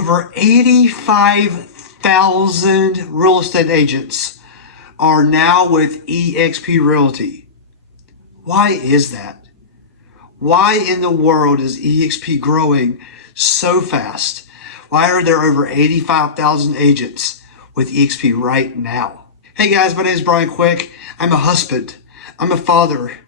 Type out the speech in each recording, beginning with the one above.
over 85,000 real estate agents are now with eXp Realty. Why is that? Why in the world is eXp growing so fast? Why are there over 85,000 agents with eXp right now? Hey guys, my name is Brian Quick. I'm a husband. I'm a father.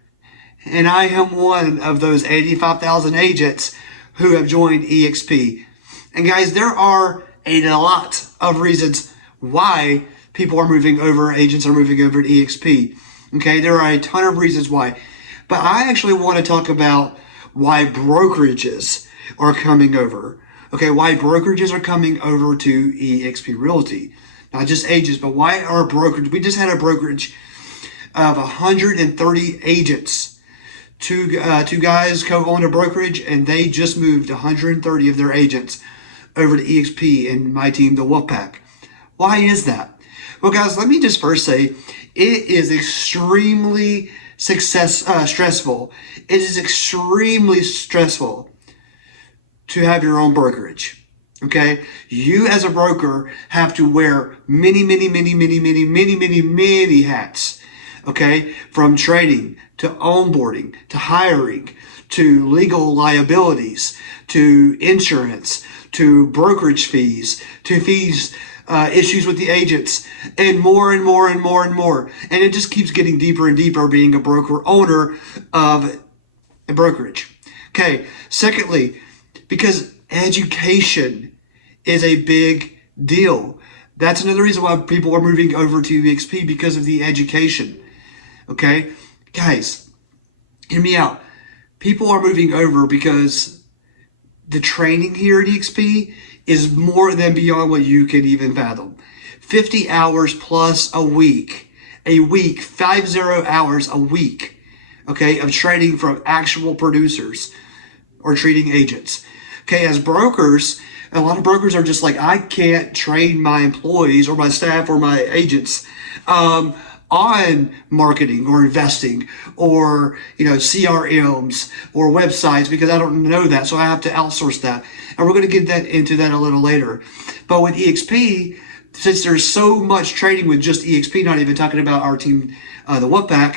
And I am one of those 85,000 agents who have joined eXp. And guys, there are a lot of reasons why people are moving over, agents are moving over to eXp. Okay, there are a ton of reasons why. But I actually want to talk about why brokerages are coming over. Okay, why brokerages are coming over to eXp Realty. Not just agents, but why are brokerages? We just had a brokerage of 130 agents. Two guys co-owned a brokerage, and they just moved 130 of their agents over to eXp and my team, the Wolfpack. Why is that? Well, guys, let me just first say it is extremely stressful. It is extremely stressful to have your own brokerage. Okay, you as a broker have to wear many hats. Okay, from trading to onboarding to hiring to legal liabilities to insurance to brokerage fees to fees issues with the agents and more. And it just keeps getting deeper and deeper being a broker owner of a brokerage. Okay, secondly, because education is a big deal. That's another reason why people are moving over to eXp, because of the education. Okay, guys, hear me out. People are moving over because the training here at eXp is more than beyond what you can even fathom. 50 hours plus a week, 50 hours a week, okay, of training from actual producers or trading agents. Okay, as brokers, a lot of brokers are just like, I can't train my employees or my staff or my agents on marketing or investing or, CRMs or websites, because I don't know that. So I have to outsource that. And we're going to get into that a little later. But with eXp, since there's so much trading with just eXp, not even talking about our team, the Wolfpack,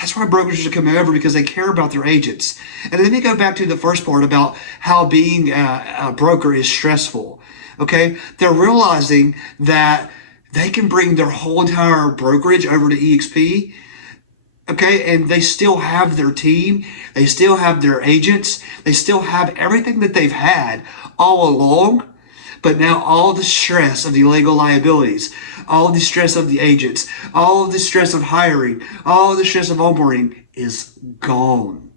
that's why brokers are coming over, because they care about their agents. And let me go back to the first part about how being a broker is stressful. Okay, they're realizing that they can bring their whole entire brokerage over to eXp. Okay, and they still have their team, they still have their agents, they still have everything that they've had all along. But now all the stress of the legal liabilities, all the stress of the agents, all the stress of hiring, all the stress of onboarding is gone.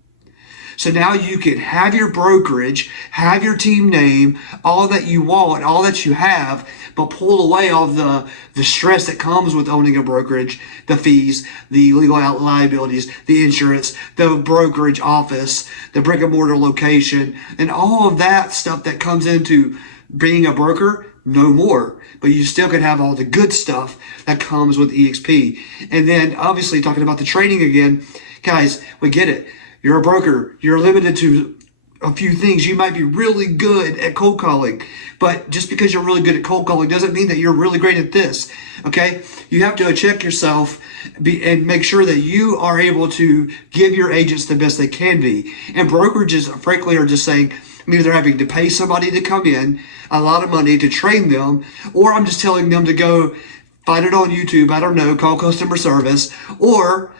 So now you can have your brokerage, have your team name, all that you want, all that you have, but pull away all the stress that comes with owning a brokerage, the fees, the legal liabilities, the insurance, the brokerage office, the brick and mortar location, and all of that stuff that comes into being a broker. No more. But you still can have all the good stuff that comes with eXp. And then obviously talking about the training again, guys, we get it. You're a broker. You're limited to a few things. You might be really good at cold calling, but just because you're really good at cold calling doesn't mean that you're really great at this. Okay? You have to check yourself and make sure that you are able to give your agents the best they can be. And brokerages, frankly, are just saying, maybe they're having to pay somebody to come in, a lot of money to train them, or I'm just telling them to go find it on YouTube, I don't know, call customer service, or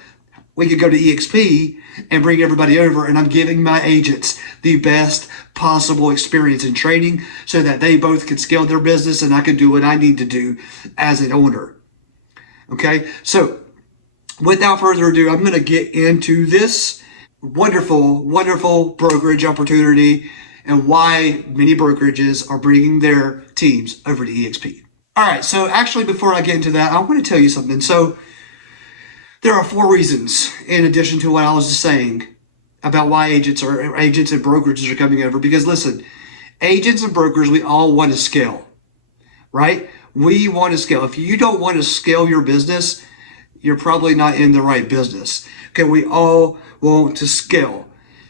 we could go to eXp and bring everybody over, and I'm giving my agents the best possible experience in training so that they both can scale their business and I can do what I need to do as an owner. Okay, so without further ado, I'm going to get into this wonderful brokerage opportunity and why many brokerages are bringing their teams over to eXp. All right, so actually before I get into that, I want to tell you something. So there are 4 reasons, in addition to what I was just saying, about why agents and brokerages are coming over. Because listen, agents and brokers, we all want to scale, right? We want to scale. If you don't want to scale your business, you're probably not in the right business. Okay, we all want to scale.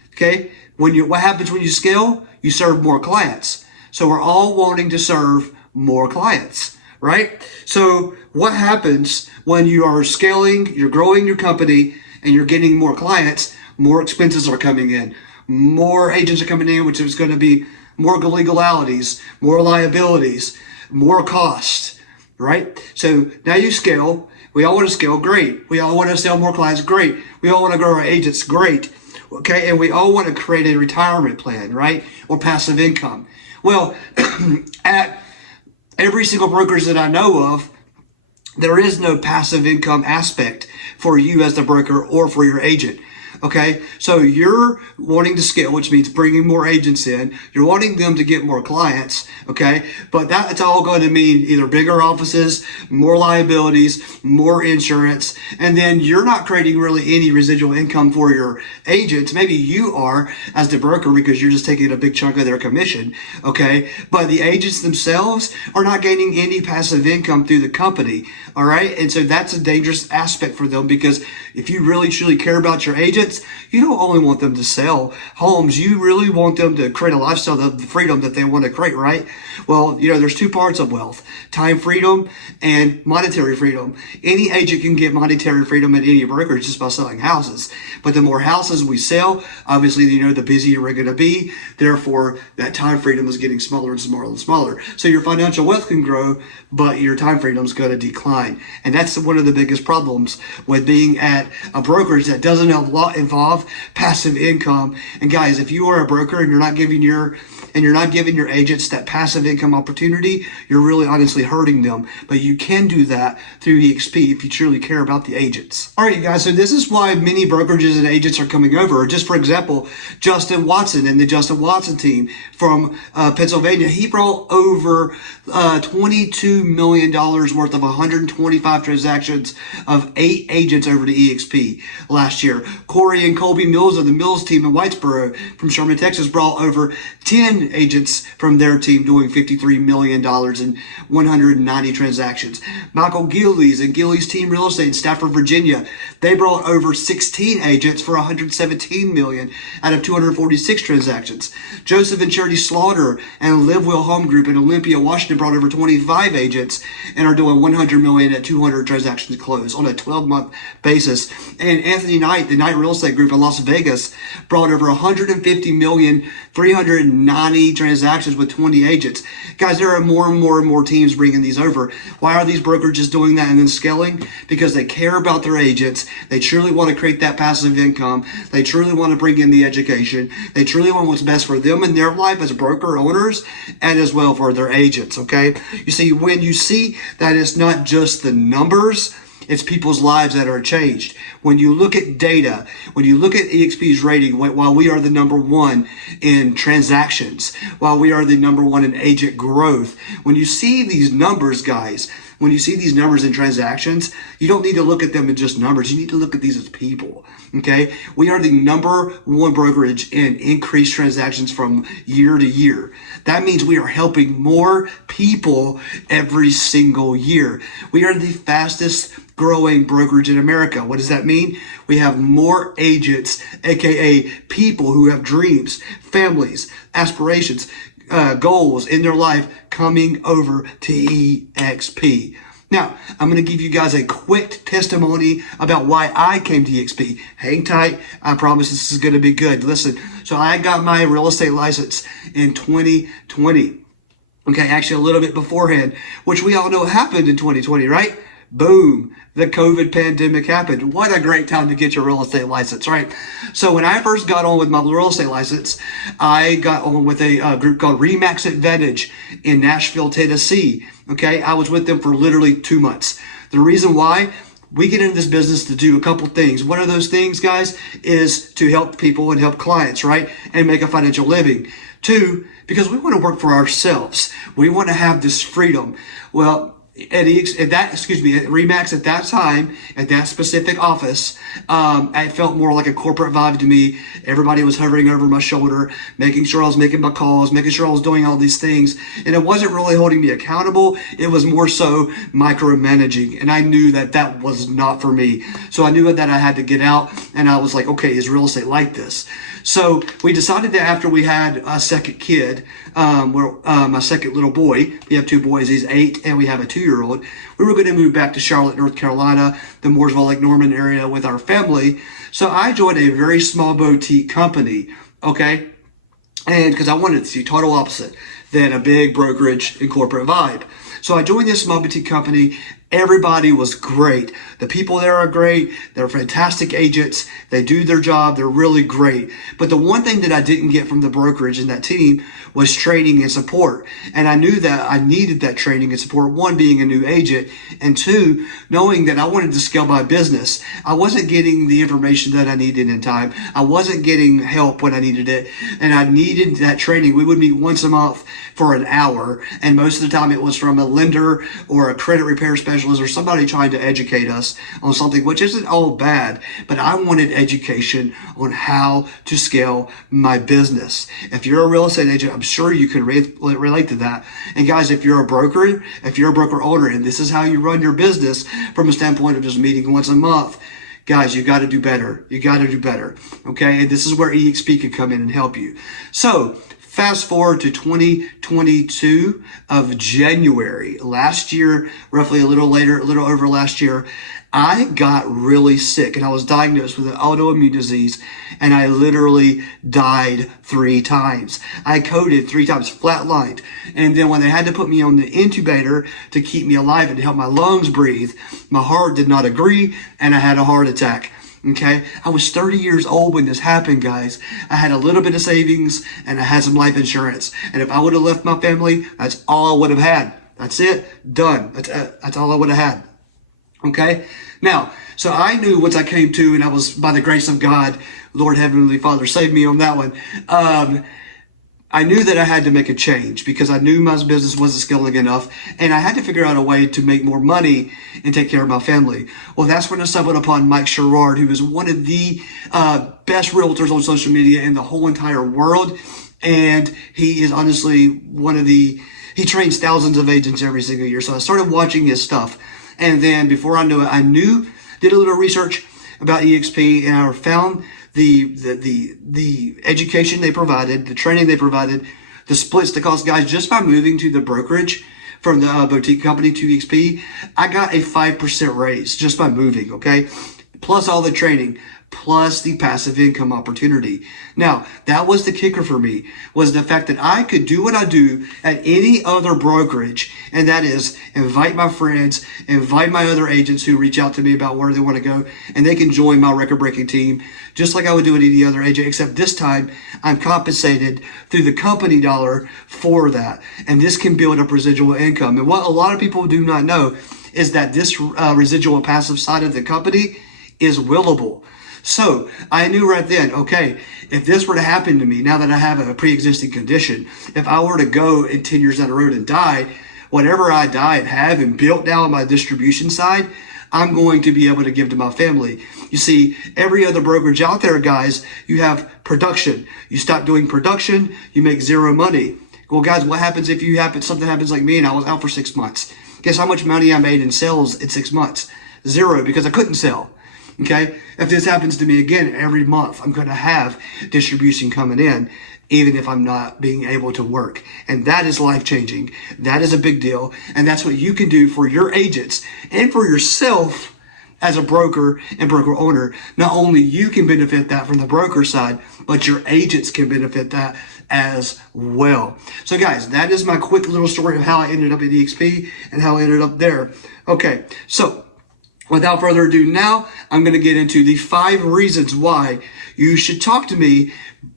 Okay, what happens when you scale? You serve more clients. So we're all wanting to serve more clients, right? So what happens when you are scaling, you're growing your company, and you're getting more clients? More expenses are coming in, more agents are coming in, which is going to be more legalities, more liabilities, more cost, right? So now you scale. We all want to scale, great. We all want to sell more clients, great. We all want to grow our agents, great. Okay, and we all want to create a retirement plan, right? Or passive income. Well, at every single brokerage that I know of, there is no passive income aspect for you as the broker or for your agent. Okay, so you're wanting to scale, which means bringing more agents in. You're wanting them to get more clients, okay? But that's all going to mean either bigger offices, more liabilities, more insurance, and then you're not creating really any residual income for your agents. Maybe you are as the broker because you're just taking a big chunk of their commission, okay? But the agents themselves are not gaining any passive income through the company, all right? And so that's a dangerous aspect for them, because if you really truly care about your agents, you don't only want them to sell homes, you really want them to create a lifestyle of the freedom that they want to create, right? Well, there's two parts of wealth: time freedom and monetary freedom. Any agent can get monetary freedom at any brokerage just by selling houses. But the more houses we sell, obviously, the busier we're going to be. Therefore, that time freedom is getting smaller and smaller and smaller. So your financial wealth can grow, but your time freedom is going to decline. And that's one of the biggest problems with being at a brokerage that doesn't involve passive income. And guys, if you are a broker and you're not giving your agents that passive income opportunity, you're really honestly hurting them. But you can do that through eXp if you truly care about the agents. All right, guys, so this is why many brokerages and agents are coming over. Just for example, Justin Watson and the Justin Watson team from Pennsylvania, he brought over $22 million worth of 125 transactions of 8 agents over to eXp last year. Corey and Colby Mills of the Mills team in Whitesboro from Sherman, Texas, brought over 10 agents from their team doing $53 million in 190 transactions. Michael Gillies and Gillies Team Real Estate in Stafford, Virginia, they brought over 16 agents for $117 million out of 246 transactions. Joseph and Charity Slaughter and Live Will Home Group in Olympia, Washington, brought over 25 agents and are doing $100 million at 200 transactions closed on a 12-month basis. And Anthony Knight, the Knight Real Estate Group in Las Vegas, brought over $150 million, 390 transactions with 20 agents. Guys, there are more and more teams bringing these over. Why are these brokerages doing that and then scaling? Because they care about their agents. They truly want to create that passive income. They truly want to bring in the education. They truly want what's best for them in their life as broker owners and as well for their agents, okay? You see, when you see that it's not just the numbers, it's people's lives that are changed. When you look at data, when you look at eXp's rating, while we are the number one in transactions, while we are the number one in agent growth, when you see these numbers, guys, when you see these numbers in transactions, you don't need to look at them as just numbers. You need to look at these as people, okay? We are the number one brokerage in increased transactions from year to year. That means we are helping more people every single year. We are the fastest growing brokerage in America. What does that mean? We have more agents, aka people who have dreams, families, aspirations, goals in their life coming over to eXp. Now, I'm going to give you guys a quick testimony about why I came to eXp. Hang tight. I promise this is going to be good. Listen, so I got my real estate license in 2020. Okay, actually a little bit beforehand, which we all know happened in 2020, right? Boom, the COVID pandemic happened. What a great time to get your real estate license, right? So when I first got on with my real estate license, I got on with a group called Remax Advantage in Nashville, Tennessee. Okay, I was with them for literally 2 months. The reason why, we get into this business to do a couple things. One of those things, guys, is to help people and help clients, right? And make a financial living. 2, because we want to work for ourselves. We want to have this freedom. Well, at Remax at that time, at that specific office, it felt more like a corporate vibe to me. Everybody was hovering over my shoulder, making sure I was making my calls, making sure I was doing all these things. And it wasn't really holding me accountable. It was more so micromanaging. And I knew that that was not for me. So I knew that I had to get out, and I was like, okay, is real estate like this? So we decided that after we had a second kid, my second little boy, we have two boys, he's 8, and we have a 2-year-old, we were going to move back to Charlotte, North Carolina, the Mooresville Lake Norman area with our family. So I joined a very small boutique company, okay? And because I wanted to see total opposite than a big brokerage and corporate vibe. So I joined this small boutique company. Everybody was great. The people there are great. They're fantastic agents. They do their job. They're really great. But the one thing that I didn't get from the brokerage and that team was training and support. And I knew that I needed that training and support. One, being a new agent, and two, knowing that I wanted to scale my business. I wasn't getting the information that I needed in time. I wasn't getting help when I needed it. And I needed that training. We would meet once a month for an hour. And most of the time it was from a lender or a credit repair specialist or somebody trying to educate us on something, which isn't all bad, but I wanted education on how to scale my business. If you're a real estate agent, I'm sure you can relate to that. And guys, if you're a broker owner, and this is how you run your business from a standpoint of just meeting once a month, guys, you got to do better. You got to do better. Okay. And this is where eXp can come in and help you. So fast forward to 2022 of January last year, roughly a little over last year, I got really sick and I was diagnosed with an autoimmune disease, and I literally died 3 times. I coded 3 times, flatlined. And then when they had to put me on the intubator to keep me alive and to help my lungs breathe, my heart did not agree and I had a heart attack. Okay, I was 30 years old when this happened, guys. I had a little bit of savings and I had some life insurance. And if I would have left my family, that's all I would have had. That's it. Done. That's all I would have had. Okay. Now, so I knew once I came to, and I was, by the grace of God, Lord Heavenly Father, save me on that one. I knew that I had to make a change because I knew my business wasn't scaling enough, and I had to figure out a way to make more money and take care of my family. Well, that's when I stumbled upon Mike Sherrard, who is one of the best realtors on social media in the whole entire world. And he is honestly he trains thousands of agents every single year. So I started watching his stuff. And then before I knew it, did a little research about eXp, and I found the education they provided, the training they provided, the splits that cost, guys, just by moving to the brokerage from the boutique company to eXp, I got a 5% raise just by moving, okay? Plus all the training, plus the passive income opportunity. Now, that was the kicker for me, was the fact that I could do what I do at any other brokerage, and that is invite my friends, invite my other agents who reach out to me about where they want to go, and they can join my record-breaking team, just like I would do at any other agent, except this time I'm compensated through the company dollar for that. And this can build up residual income. And what a lot of people do not know is that this residual passive side of the company is willable. So I knew right then, okay, if this were to happen to me, now that I have a pre-existing condition, if I were to go in 10 years down the road and die, whatever I die and have and built now on my distribution side, I'm going to be able to give to my family. You see, every other brokerage out there, guys, you have production. You stop doing production, you make zero money. Well, guys, what happens if something happens like me and I was out for 6 months? Guess how much money I made in sales in 6 months? Zero, because I couldn't sell. Okay, if this happens to me again every month, I'm going to have distribution coming in, even if I'm not being able to work. And that is life-changing. That is a big deal. And that's what you can do for your agents and for yourself as a broker and broker owner. Not only you can benefit that from the broker side, but your agents can benefit that as well. So guys, that is my quick little story of how I ended up at eXp and how I ended up there. Okay, so without further ado, now I'm going to get into the 5 reasons why you should talk to me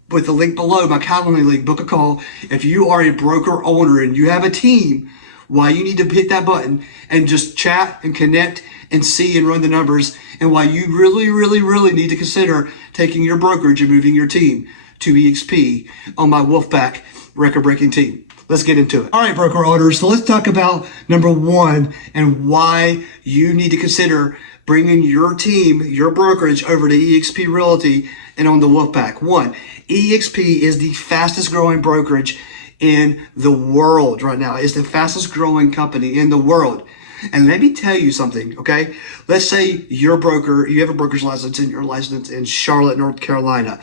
with the link below, my Calendly link. Book a call. If you are a broker owner and you have a team, why you need to hit that button and just chat and connect and see and run the numbers, and why you really need to consider taking your brokerage and moving your team to eXp on my Wolfpack record-breaking team. let's get into it. All right, broker owners. So let's talk about number one and why you need to consider bringing your team, your brokerage over to eXp Realty and on the Wolfpack. One, eXp is the fastest growing brokerage in the world right now. It's the fastest growing company in the world. And let me tell you something, okay? Let's say you're a broker, you have a broker's license and you're licensed in Charlotte, North Carolina.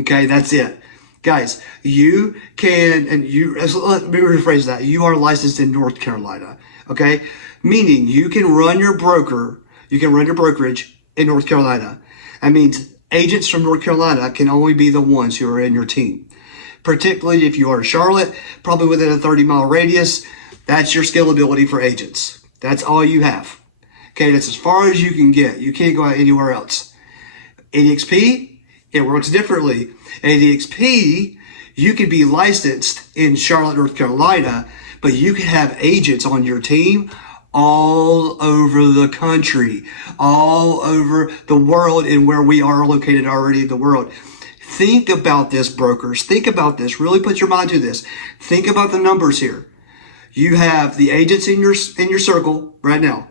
Okay, that's it. Guys, you can, and you, let me rephrase that. You are licensed in North Carolina, okay? Meaning you can run your brokerage in North Carolina. That means agents from North Carolina can only be the ones who are in your team. Particularly if you are in Charlotte, probably within a 30-mile radius, that's your scalability for agents. That's all you have. Okay, that's as far as you can get. You can't go out anywhere else. eXp, it works differently. At eXp, you can be licensed in Charlotte, North Carolina, but you can have agents on your team all over the country, all over the world, and where we are located already in the world. Think about this, brokers. Think about this. Really put your mind to this. Think about the numbers here. You have the agents in your circle right now.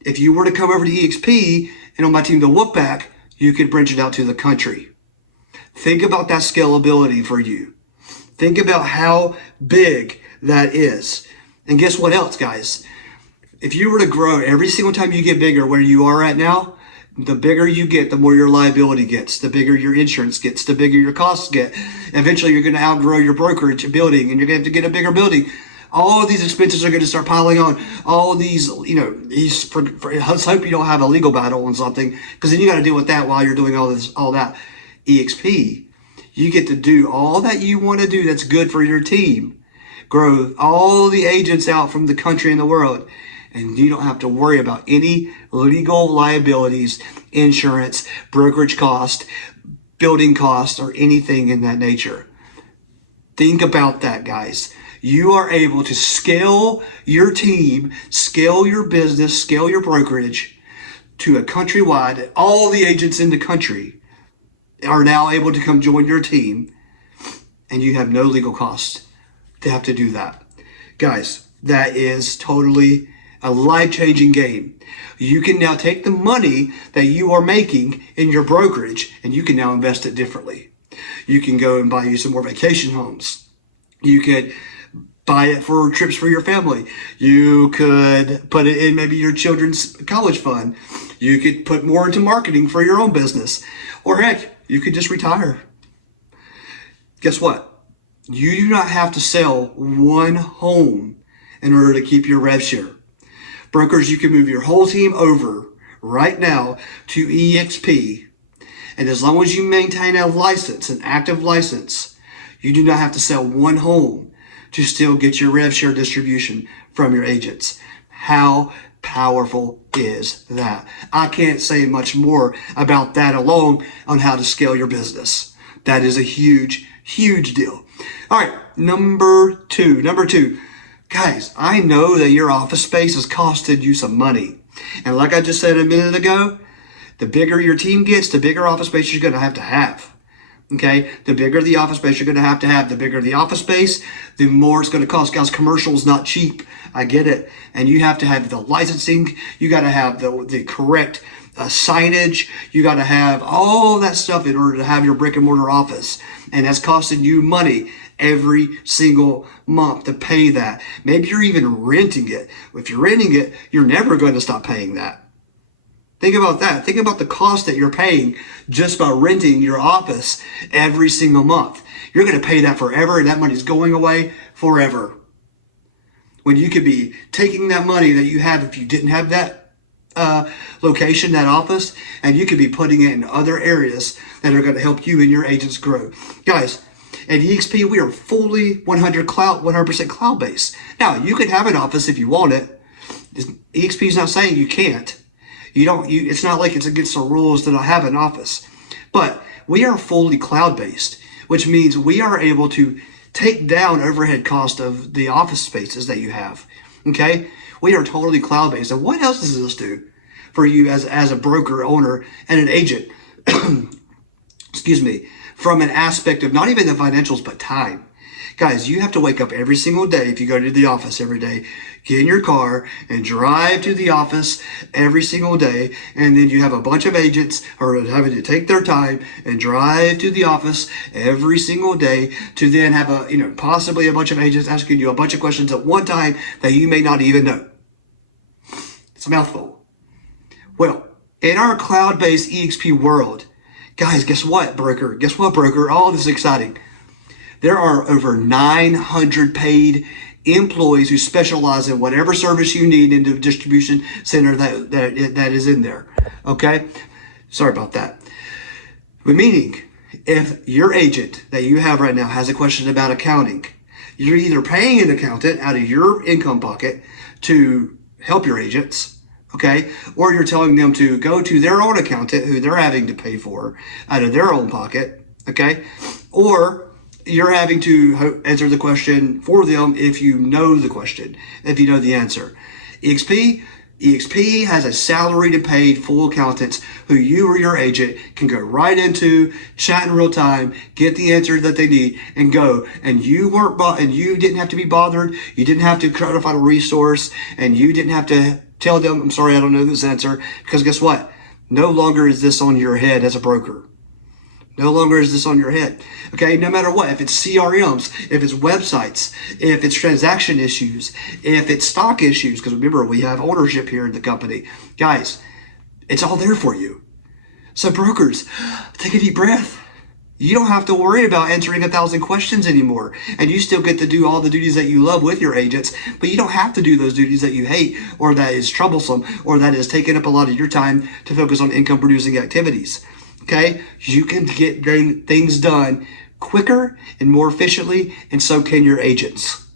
If you were to come over to eXp and on my team, the Wolfpack, you could branch it out to the country. Think about that scalability for you. Think about how big that is. And guess what else, guys? If you were to grow every single time you get bigger where you are right now, the bigger you get, the more your liability gets, the bigger your insurance gets, the bigger your costs get. Eventually, you're going to outgrow your brokerage building and you're going to have to get a bigger building. All of these expenses are going to start piling on. All of these, let's hope you don't have a legal battle on something, because then you got to deal with that while you're doing all that. eXp, you get to do all that you want to do that's good for your team. Grow all the agents out from the country and the world. And you don't have to worry about any legal liabilities, insurance, brokerage cost, building cost, or anything in that nature. Think about that, guys. You are able to scale your team, scale your business, scale your brokerage to a countrywide. All the agents in the country are now able to come join your team, and you have no legal cost to have to do that. Guys, that is totally a life-changing game. You can now take the money that you are making in your brokerage and you can now invest it differently. You can go and buy you some more vacation homes. You could buy it for trips for your family. You could put it in maybe your children's college fund. You could put more into marketing for your own business. Or heck, you could just retire. Guess what? You do not have to sell one home in order to keep your rev share. Brokers, you can move your whole team over right now to eXp. And as long as you maintain a license, an active license, you do not have to sell one home to still get your rev share distribution from your agents. How powerful is that? I can't say much more about that alone on how to scale your business. That is a huge, huge deal. All right, number two. Guys, I know that your office space has costed you some money. And like I just said a minute ago, the bigger your team gets, the bigger office space you're going to have. Okay? The bigger the office space you're going to have, the bigger the office space, the more it's going to cost. Guys, commercial's not cheap. I get it. And you have to have the licensing. You got to have the correct signage. You got to have all that stuff in order to have your brick and mortar office. And that's costing you money every single month to pay that. Maybe you're even renting it. If you're renting it, you're never going to stop paying that. Think about that. Think about the cost that you're paying just by renting your office every single month. You're going to pay that forever, and that money's going away forever. When you could be taking that money that you have if you didn't have that location, that office, and you could be putting it in other areas that are going to help you and your agents grow. Guys, at eXp, we are fully 100% cloud-based. Now, you can have an office if you want it. eXp is not saying you can't. It's not like it's against the rules to not have an office. But we are fully cloud-based, which means we are able to take down overhead cost of the office spaces that you have. Okay? We are totally cloud-based. And what else does this do for you as a broker, owner, and an agent? Excuse me. From an aspect of not even the financials, but time. Guys, you have to wake up every single day if you go to the office every day, get in your car and drive to the office every single day, and then you have a bunch of agents are having to take their time and drive to the office every single day to then have possibly a bunch of agents asking you a bunch of questions at one time that you may not even know. It's a mouthful. Well, in our cloud-based eXp world, guys, guess what, broker? Guess what, broker? All this is exciting. There are over 900 paid employees who specialize in whatever service you need in the distribution center that is in there. Okay? Sorry about that. But meaning, if your agent that you have right now has a question about accounting, you're either paying an accountant out of your income pocket to help your agents, okay? Or you're telling them to go to their own accountant who they're having to pay for out of their own pocket, okay? Or you're having to answer the question for them if you know the question, if you know the answer. eXp has a salaried and paid full accountants who you or your agent can go right into, chat in real time, get the answer that they need, and go. And you didn't have to be bothered. You didn't have to try to find a resource, and you didn't have to tell them, I'm sorry, I don't know this answer. Because guess what? No longer is this on your head as a broker. No longer is this on your head. Okay, no matter what, if it's CRMs, if it's websites, if it's transaction issues, if it's stock issues, because remember, we have ownership here in the company. Guys, it's all there for you. So brokers, take a deep breath. You don't have to worry about answering 1,000 questions anymore. And you still get to do all the duties that you love with your agents, but you don't have to do those duties that you hate or that is troublesome or that is taking up a lot of your time to focus on income producing activities. Okay, you can get things done quicker and more efficiently, and so can your agents.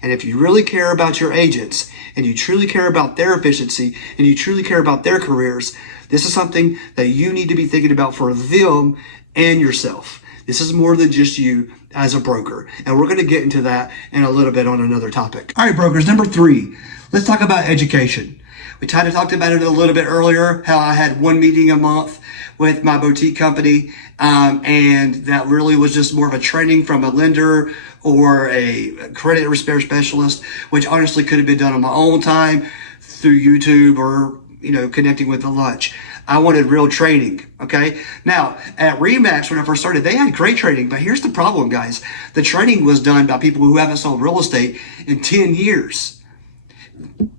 And if you really care about your agents, and you truly care about their efficiency, and you truly care about their careers, this is something that you need to be thinking about for them and yourself. This is more than just you as a broker. And we're going to get into that in a little bit on another topic. All right, brokers, number 3, let's talk about education. We kind of talked about it a little bit earlier, how I had one meeting a month with my boutique company, and that really was just more of a training from a lender or a credit repair specialist, which honestly could have been done on my own time through YouTube or connecting with the lunch. I wanted real training, okay? Now, at RE/MAX, when I first started, they had great training, but here's the problem, guys. The training was done by people who haven't sold real estate in 10 years.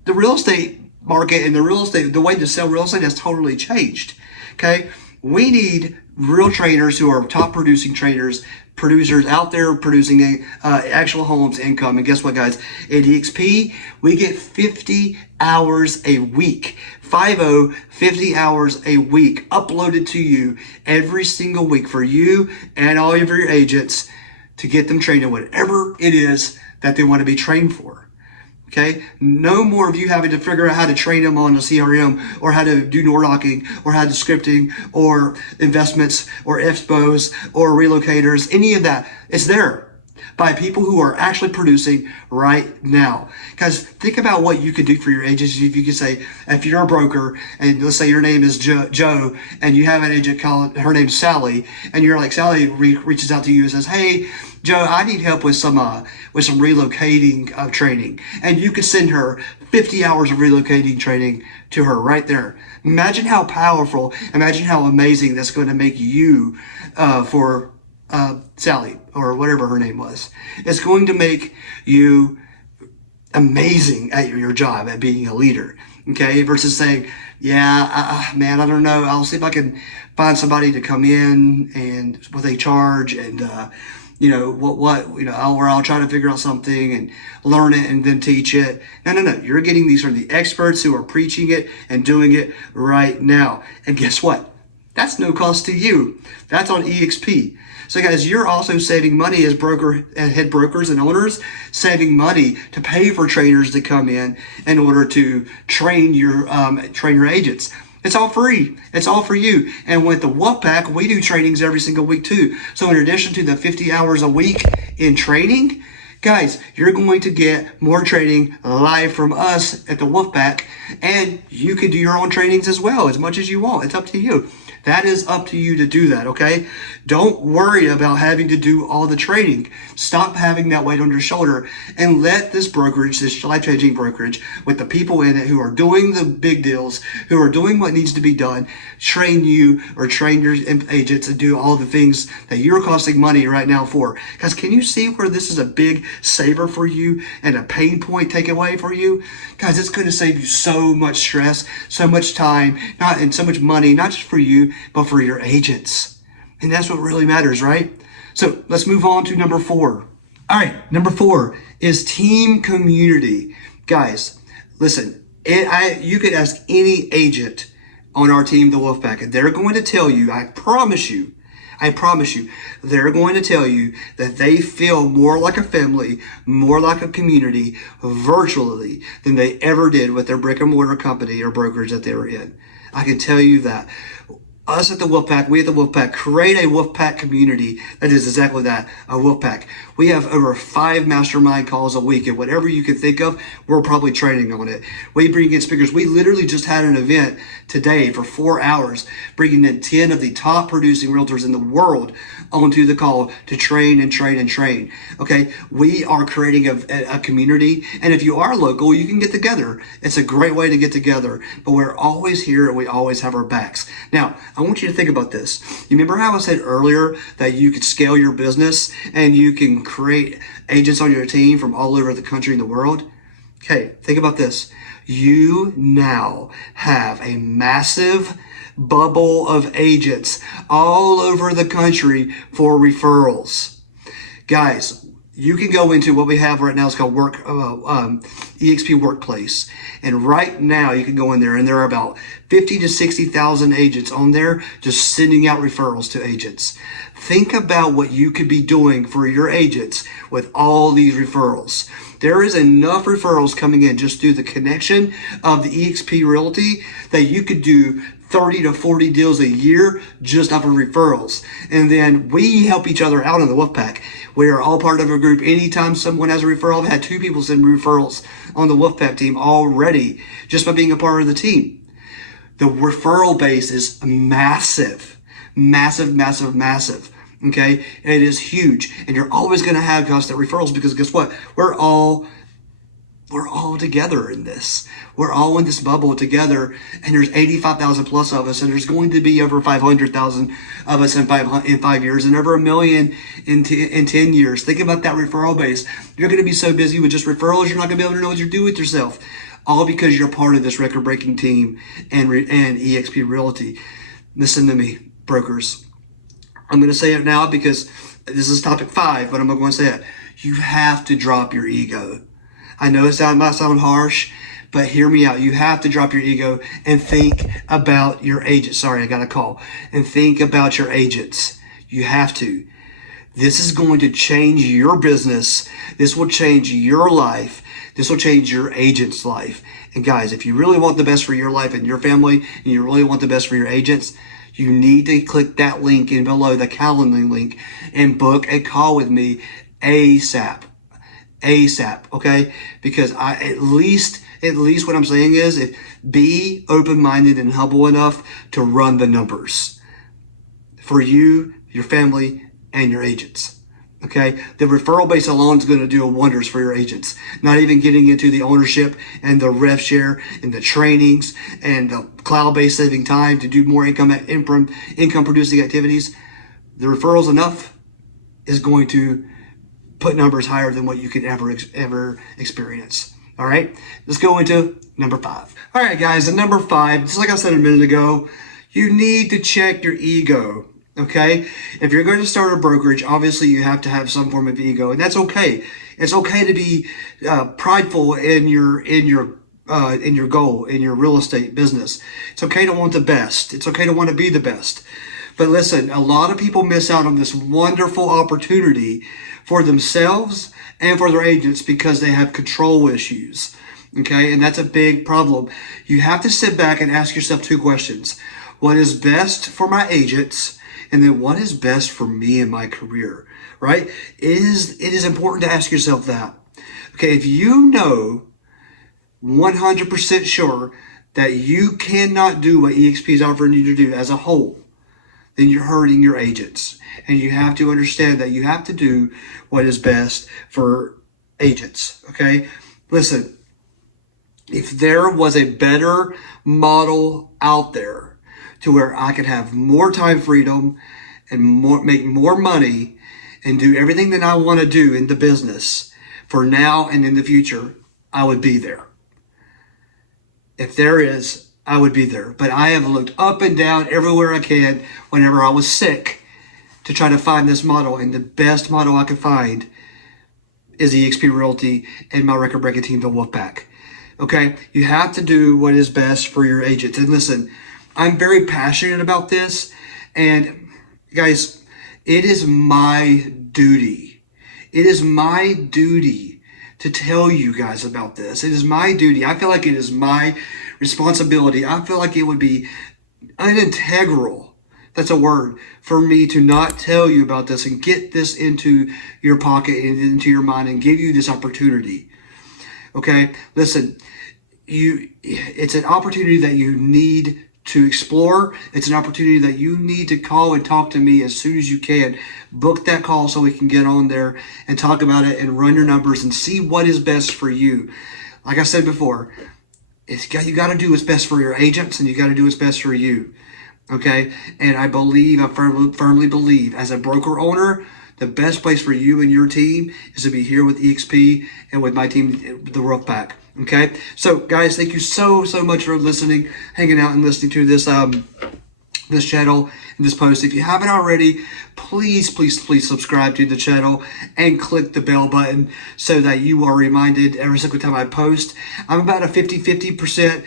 The real estate market and the way to sell real estate has totally changed, okay? We need real trainers who are top producers out there producing actual homes income. And guess what, guys? At eXp, we get 50 hours a week. 50 hours a week uploaded to you every single week for you and all of your agents to get them trained in whatever it is that they want to be trained for. Okay, no more of you having to figure out how to train them on a CRM or how to do door knocking or how to scripting or investments or expos or relocators, any of that. It's there by people who are actually producing right now. Guys, think about what you could do for your agents. If you could say, if you're a broker and let's say your name is Joe and you have an agent her name's Sally, and you're like, Sally reaches out to you and says, hey, Joe, I need help with some relocating training. And you could send her 50 hours of relocating training to her right there. Imagine how powerful, imagine how amazing that's going to make you for Sally or whatever her name was. It's going to make you amazing at your job, at being a leader. Okay, versus saying, yeah, man, I don't know. I'll see if I can find somebody to come in and what they charge and, where I'll try to figure out something and learn it and then teach it. No. You're getting these from the experts who are preaching it and doing it right now. And guess what? That's no cost to you. That's on eXp. So guys, you're also saving money as head brokers and owners, saving money to pay for trainers to come in order to train your agents. It's all free. It's all for you. And with the Wolfpack, we do trainings every single week too. So in addition to the 50 hours a week in training, guys, you're going to get more training live from us at the Wolfpack, and you can do your own trainings as well, as much as you want. It's up to you. That is up to you to do that, okay? Don't worry about having to do all the training. Stop having that weight on your shoulder and let this brokerage, this life-changing brokerage, with the people in it who are doing the big deals, who are doing what needs to be done, train you or train your agents and do all the things that you're costing money right now for. Guys, can you see where this is a big saver for you and a pain point takeaway for you? Guys, it's going to save you so much stress, so much time, and so much money, not just for you, but for your agents. And that's what really matters, right? So let's move on to number 4. All right, number 4 is team community. Guys, listen, you could ask any agent on our team, the Wolfpack, and they're going to tell you, I promise you, they're going to tell you that they feel more like a family, more like a community virtually than they ever did with their brick and mortar company or brokerage that they were in. I can tell you that. Us at the Wolfpack, we at the Wolfpack create a Wolfpack community that is exactly that, a Wolfpack. We have over 5 mastermind calls a week, and whatever you can think of, we're probably training on it. We bring in speakers. We literally just had an event today for 4 hours, bringing in 10 of the top producing realtors in the world onto the call to train and train and train. Okay, we are creating a community, and if you are local, you can get together. It's a great way to get together, but we're always here and we always have our backs. Now, I want you to think about this. You remember how I said earlier that you could scale your business and you can create agents on your team from all over the country and the world? Okay, think about this. You now have a massive bubble of agents all over the country for referrals. Guys, you can go into what we have right now. It's called eXp Workplace. And right now you can go in there and there are about 50 to 60,000 agents on there just sending out referrals to agents. Think about what you could be doing for your agents with all these referrals. There is enough referrals coming in just through the connection of the eXp Realty that you could do 30 to 40 deals a year just off of referrals. And then we help each other out in the Wolfpack. We are all part of a group. Anytime someone has a referral, I've had 2 people send referrals on the Wolfpack team already just by being a part of the team. The referral base is massive, massive, massive, massive. Okay, it is huge, and you're always going to have constant referrals because guess what? We're all together in this. We're all in this bubble together, and there's 85,000 plus of us, and there's going to be over 500,000 of us in 5 years, and over 1 million in 10 years. Think about that referral base. You're going to be so busy with just referrals, you're not going to be able to know what to do with yourself, all because you're part of this record-breaking team and eXp Realty. Listen to me, brokers. I'm going to say it now because this is topic 5, but I'm going to say it. You have to drop your ego. I know it might sound harsh, but hear me out. You have to drop your ego and think about your agents. Sorry, I got a call. And think about your agents. You have to. This is going to change your business. This will change your life. This will change your agent's life. And guys, if you really want the best for your life and your family, and you really want the best for your agents, you need to click that link in below, the calendar link, and book a call with me ASAP. ASAP, okay? Because at least what I'm saying is be open-minded and humble enough to run the numbers for you, your family, and your agents. Okay, the referral base alone is going to do wonders for your agents. Not even getting into the ownership and the rev share and the trainings and the cloud-based saving time to do more income producing activities. The referrals enough is going to put numbers higher than what you could ever experience. All right, let's go into number 5. All right, guys, and number 5, just like I said a minute ago, you need to check your ego. Okay, if you're going to start a brokerage, obviously you have to have some form of ego, and that's okay. It's okay to be prideful in your goal, in your real estate business. It's okay to want the best. It's okay to want to be the best. But listen, a lot of people miss out on this wonderful opportunity for themselves and for their agents because they have control issues. Okay, and that's a big problem. You have to sit back and ask yourself 2 questions. What is best for my agents? And then what is best for me in my career, right? It is important to ask yourself that. Okay, if you know 100% sure that you cannot do what eXp is offering you to do as a whole, then you're hurting your agents. And you have to understand that you have to do what is best for agents, okay? Listen, if there was a better model out there to where I could have more time freedom and make more money and do everything that I want to do in the business for now and in the future, I would be there. If there is, I would be there. But I have looked up and down everywhere I can whenever I was sick to try to find this model. And the best model I could find is eXp Realty and my record-breaking team, the Wolfpack. Okay? You have to do what is best for your agents. And listen, I'm very passionate about this. And guys, it is my duty. It is my duty to tell you guys about this. It is my duty. I feel like it is my responsibility. I feel like it would be unintegral, that's a word, for me to not tell you about this and get this into your pocket and into your mind and give you this opportunity. Okay? Listen, it's an opportunity that you need to explore. It's an opportunity that you need to call and talk to me as soon as you can. Book that call so we can get on there and talk about it and run your numbers and see what is best for you. Like I said before, you got to do what's best for your agents, and you got to do what's best for you. Okay? And I firmly believe, as a broker owner, the best place for you and your team is to be here with eXp and with my team, the Wolfpack. Okay? So, guys, thank you so much for listening, hanging out, and listening to this this channel and this post. If you haven't already, please subscribe to the channel and click the bell button so that you are reminded every single time I post. I'm about a 50%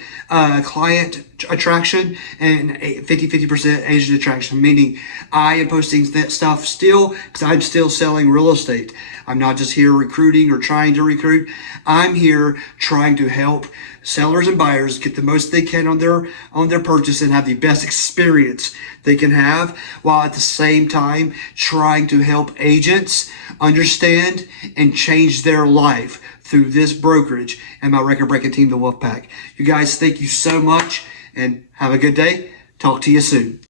client attraction and 50% agent attraction, meaning I am posting that stuff still because I'm still selling real estate. I'm not just here recruiting or trying to recruit. I'm here trying to help sellers and buyers get the most they can on their purchase and have the best experience they can have, while at the same time trying to help agents understand and change their life through this brokerage and my record-breaking team, the Wolfpack. You guys, thank you so much and have a good day. Talk to you soon.